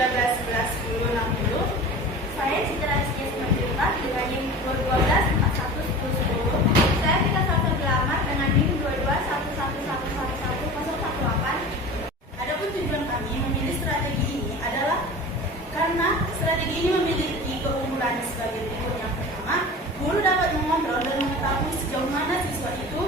13, 11, 10, 60. Saya Citra Rizky Simanjuntak dengan NIM 212411010. Saya Vika Salsa Glamat dengan NIM 22111111018. Adapun tujuan kami memilih strategi ini adalah karena strategi ini memiliki keunggulan sebagai berikut. Yang pertama, guru dapat mengontrol dan mengetahui sejauh mana siswa itu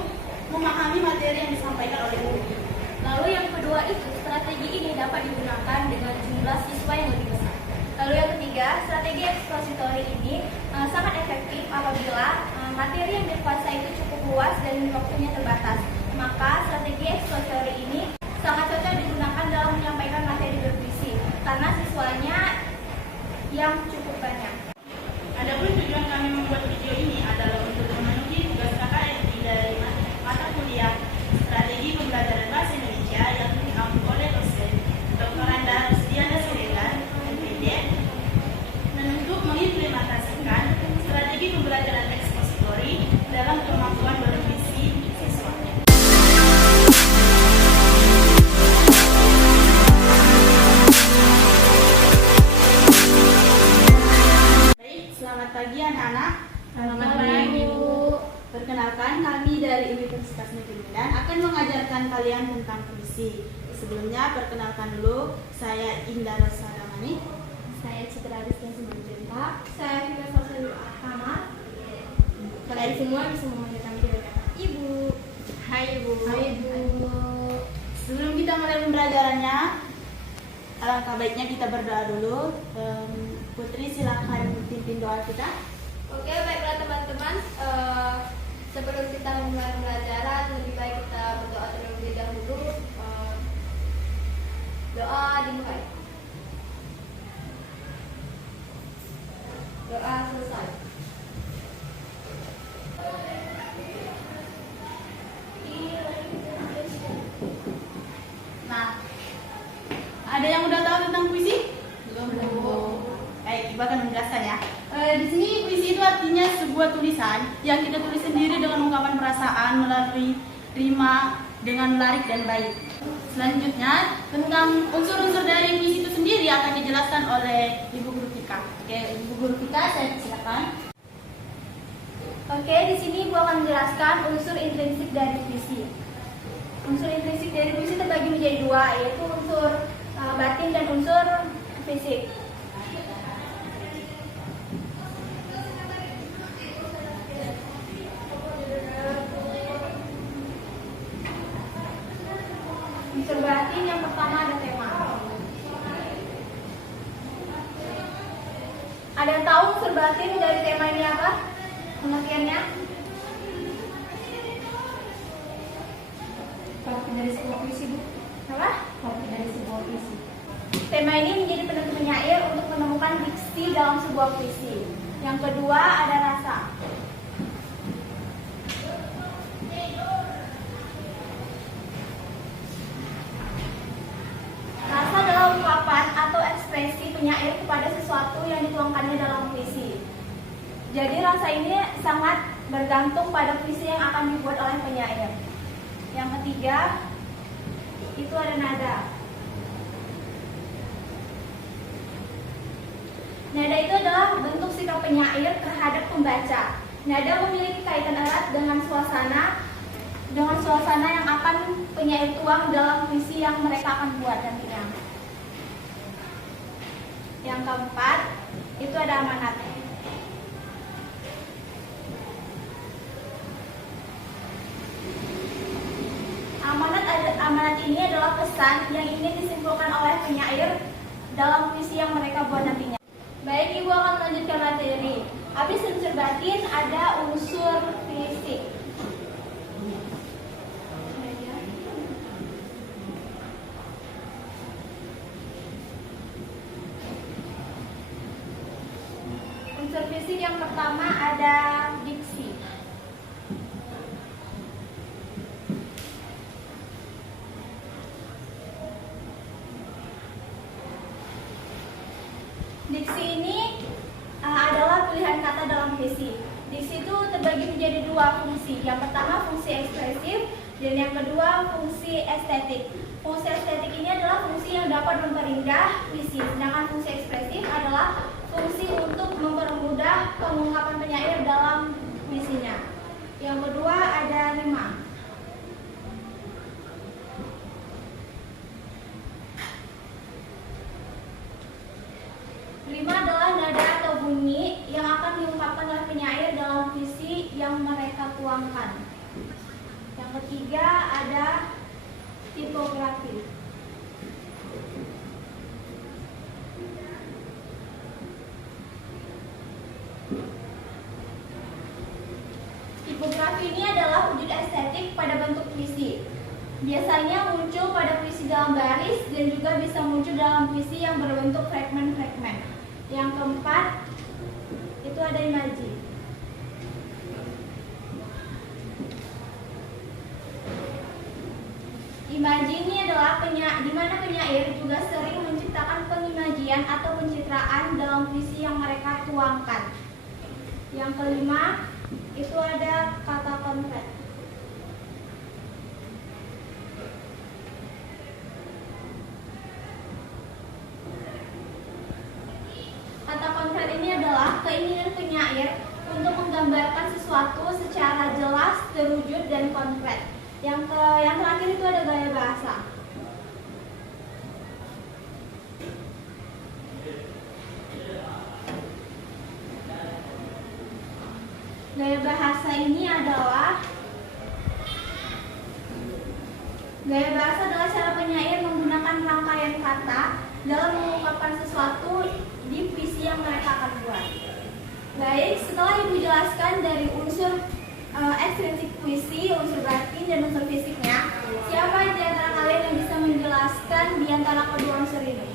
memahami materi yang disampaikan oleh guru. Lalu yang kedua itu, strategi ini dapat digunakan dengan jumlah siswa yang lebih besar. Lalu yang ketiga, strategi ekspositori ini sangat efektif apabila materi yang dikuasai itu cukup luas dan waktunya terbatas. Maka strategi ekspositori ini sangat cocok digunakan dalam menyampaikan materi berpuisi karena siswanya yang cukup banyak. Adapun tujuan kami membuat video ini adalah untuk memenuhi tugas KKN dari mata kuliah Strategi Pembelajaran Bahasa Indonesia yang diambil oleh dosen Dr. Anda Rusdiana Siregar, MPD, dan untuk mengimplementasikan strategi pembelajaran ekspositori dalam kemampuan berpuisi siswa. Baik, selamat pagi anak-anak. Selamat pagi, Bu. Perkenalkan, kami dari Universitas Negeri Medan akan mengajarkan kalian tentang puisi. Sebelumnya, perkenalkan dulu, saya Indah Rosadamani. Saya Citra Rizky Simanjuntak. Saya Vika Salsa Glamat. Kalian semua bisa memanggil kami dengan kata Ibu. Hai Ibu. Hai Bu. Sebelum kita mulai pembelajarannya, alangkah baiknya kita berdoa dulu. Putri, silakan pimpin doa kita. Oke, baiklah teman-teman. Sebelum kita memulai pembelajaran, lebih baik kita berdoa terlebih dahulu. Doa dimulai. Doa selesai. Nah, ada yang udah tahu tentang puisi? Belum. Baik, Ibu akan menjelaskan ya. Di sini puisi itu artinya sebuah tulisan yang kita tulis sendiri dengan ungkapan perasaan melalui rima dengan larik dan bait. Selanjutnya, tentang unsur-unsur dari puisi itu sendiri akan dijelaskan oleh Ibu Guru Vika. Oke, Ibu Guru Vika, saya silakan. Oke, di sini Ibu akan menjelaskan unsur intrinsik dari puisi. Unsur intrinsik dari puisi terbagi menjadi dua, yaitu unsur batin dan unsur fisik. Unsur batin yang pertama ada tema. Ada yang tahu unsur batin dari tema ini apa? Pengertiannya? Arti dari sebuah puisi, Bu. Apa? Arti dari sebuah puisi. Tema ini menjadi penentu penyair untuk menemukan diksi dalam sebuah puisi. Yang kedua ada rasa. Rasa adalah ungkapan atau ekspresi penyair kepada sesuatu yang dituangkannya dalam puisi. Jadi rasa ini sangat bergantung pada puisi yang akan dibuat oleh penyair. Yang ketiga itu ada nada. Nada itu adalah bentuk sikap penyair terhadap pembaca. Nada memiliki kaitan erat dengan suasana yang akan penyair tuang dalam puisi yang mereka akan buat nantinya. Yang keempat, itu ada amanat. Amanat ini adalah pesan yang ingin disimpulkan oleh penyair dalam puisi yang mereka buat nantinya. Baik, Ibu akan melanjutkan materi. Habis unsur batin, ada unsur fisik. Unsur fisik yang pertama ada diksi. Diksi ini adalah pilihan kata dalam puisi. Diksi itu terbagi menjadi dua fungsi. Yang pertama fungsi ekspresif dan yang kedua fungsi estetik. Fungsi estetik ini adalah fungsi yang dapat memperindah puisi, sedangkan fungsi untuk mempermudah pengungkapan penyair dalam puisinya. Yang kedua ada rima. Rima adalah nada atau bunyi yang akan diungkapkan oleh penyair dalam puisi yang mereka tuangkan. Yang ketiga ada tipografi. Tipografi ini adalah wujud estetik pada bentuk puisi. Biasanya muncul pada puisi dalam baris dan juga bisa muncul dalam puisi yang berbentuk fragmen-fragmen. Yang keempat itu ada imaji. Imaji ini adalah di mana penyair juga sering menciptakan pengimajian atau pencitraan dalam puisi yang mereka tuangkan. Yang kelima itu ada kata konkret. Kata konkret ini adalah keinginan penyair untuk menggambarkan sesuatu secara jelas, terwujud, dan konkret. Yang terakhir itu ada gaya bahasa. Gaya bahasa ini adalah cara penyair menggunakan rangkaian kata dalam mengungkapkan sesuatu di puisi yang mereka akan buat. Baik, setelah Ibu jelaskan dari unsur ekstrinsik puisi, unsur batin, dan unsur fisiknya, siapa di antara kalian yang bisa menjelaskan di antara kedua unsur ini?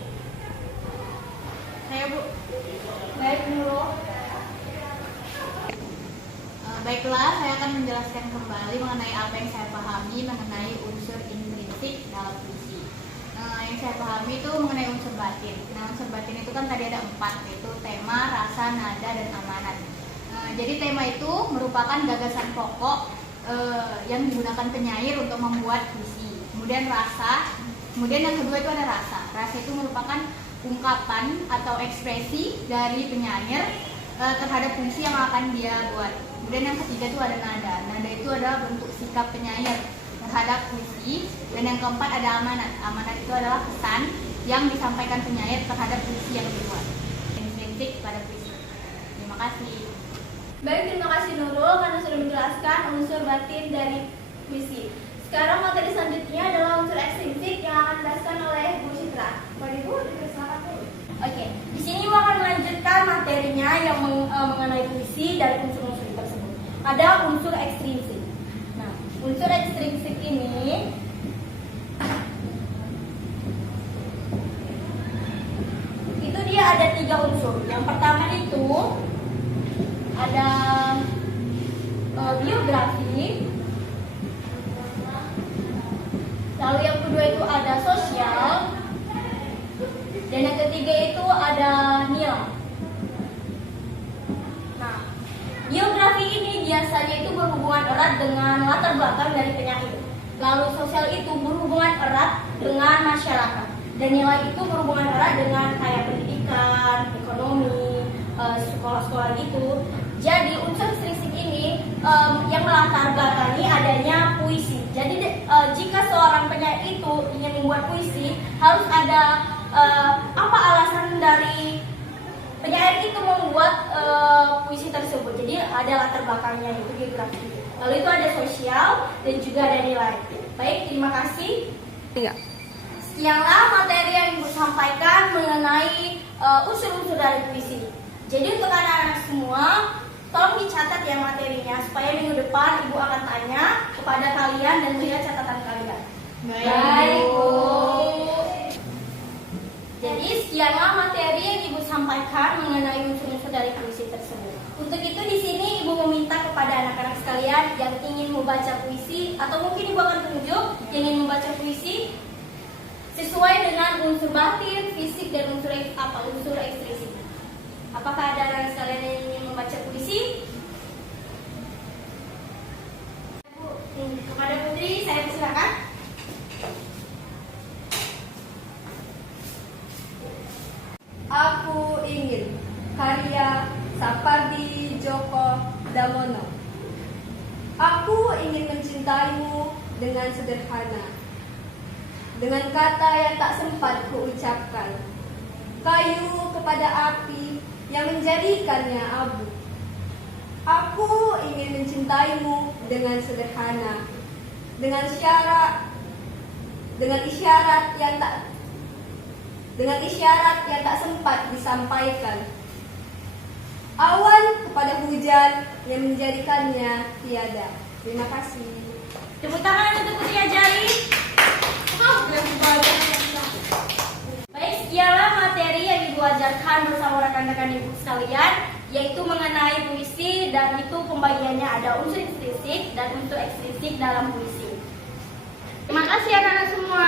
Saya, Bu. Baik, Nurul. Baiklah, saya akan menjelaskan kembali mengenai apa yang saya pahami mengenai unsur intrinsik dalam puisi. Yang saya pahami itu mengenai unsur batin. Nah, unsur batin itu kan tadi ada 4, yaitu tema, rasa, nada, dan amanat. Jadi tema itu merupakan gagasan pokok yang digunakan penyair untuk membuat puisi. Kemudian rasa, kemudian yang kedua itu ada rasa. Rasa itu merupakan ungkapan atau ekspresi dari penyair terhadap puisi yang akan dia buat. Kemudian yang ketiga itu ada nada. Nada itu adalah bentuk sikap penyair terhadap puisi. Dan yang keempat ada amanat. Amanat itu adalah pesan yang disampaikan penyair terhadap puisi yang dibuat. Intrinsik pada puisi. Terima kasih. Baik, terima kasih Nurul karena sudah menjelaskan unsur batin dari puisi. Sekarang materi selanjutnya adalah unsur ekstrinsik yang akan dijelaskan oleh Bu Citra. Mari Bu, dipersilakan dulu. Oke, di sini Ibu akan melanjutkan materinya yang mengenai puisi dari unsur-unsur tersebut. Ada unsur ekstrinsik. Nah, unsur ekstrinsik ini itu dia ada 3 unsur. Yang pertama itu ada biografi. Lalu yang kedua itu ada sosial. Dan yang ketiga itu ada nilai. Nah, biografi ini biasanya itu berhubungan erat dengan latar belakang dari penyair. Lalu sosial itu berhubungan erat dengan masyarakat. Dan nilai itu berhubungan erat dengan kayak pendidikan, ekonomi, sekolah-sekolah gitu. Jadi unsur ekstrinsik ini yang melatar belakangi adanya puisi. Jadi jika seorang penyair itu ingin membuat puisi, harus ada apa alasan dari penyair itu membuat puisi tersebut. Jadi ada latar belakangnya, itu biografi. Lalu itu ada sosial dan juga ada nilai. Baik, terima kasih. Iya. Sekianlah materi yang Ibu sampaikan mengenai unsur-unsur dari puisi. Jadi untuk anak-anak semua, tolong dicatat ya materinya supaya minggu depan Ibu akan tanya kepada kalian dan melihat catatan kalian. Baik, Bu. Jadi sekianlah materi yang Ibu sampaikan mengenai unsur-unsur dari puisi tersebut. Untuk itu di sini Ibu meminta kepada anak-anak sekalian yang ingin membaca puisi atau mungkin Ibu akan tunjuk yang ingin membaca puisi sesuai dengan unsur batin, fisik, dan unsur ekstrinsik. Apakah ada anak sekalian yang ingin membaca puisi? Kepada Putri, saya persilakan. Aku ingin Maria Sapardi Djoko Damono. Aku ingin mencintaimu dengan sederhana, dengan kata yang tak sempat kuucapkan, kayu kepada api yang menjadikannya abu. Aku ingin mencintaimu dengan sederhana, dengan isyarat yang tak sempat disampaikan. Awan kepada hujan yang menjadikannya tiada. Terima kasih. Tepuk tangan untuk Putri Ajari. Baik, sekianlah materi yang Ibu ajarkan bersama rekan-rekan Ibu sekalian, yaitu mengenai puisi, dan itu pembagiannya ada unsur intrinsik dan unsur ekstrinsik dalam puisi. Terima kasih anak-anak semua.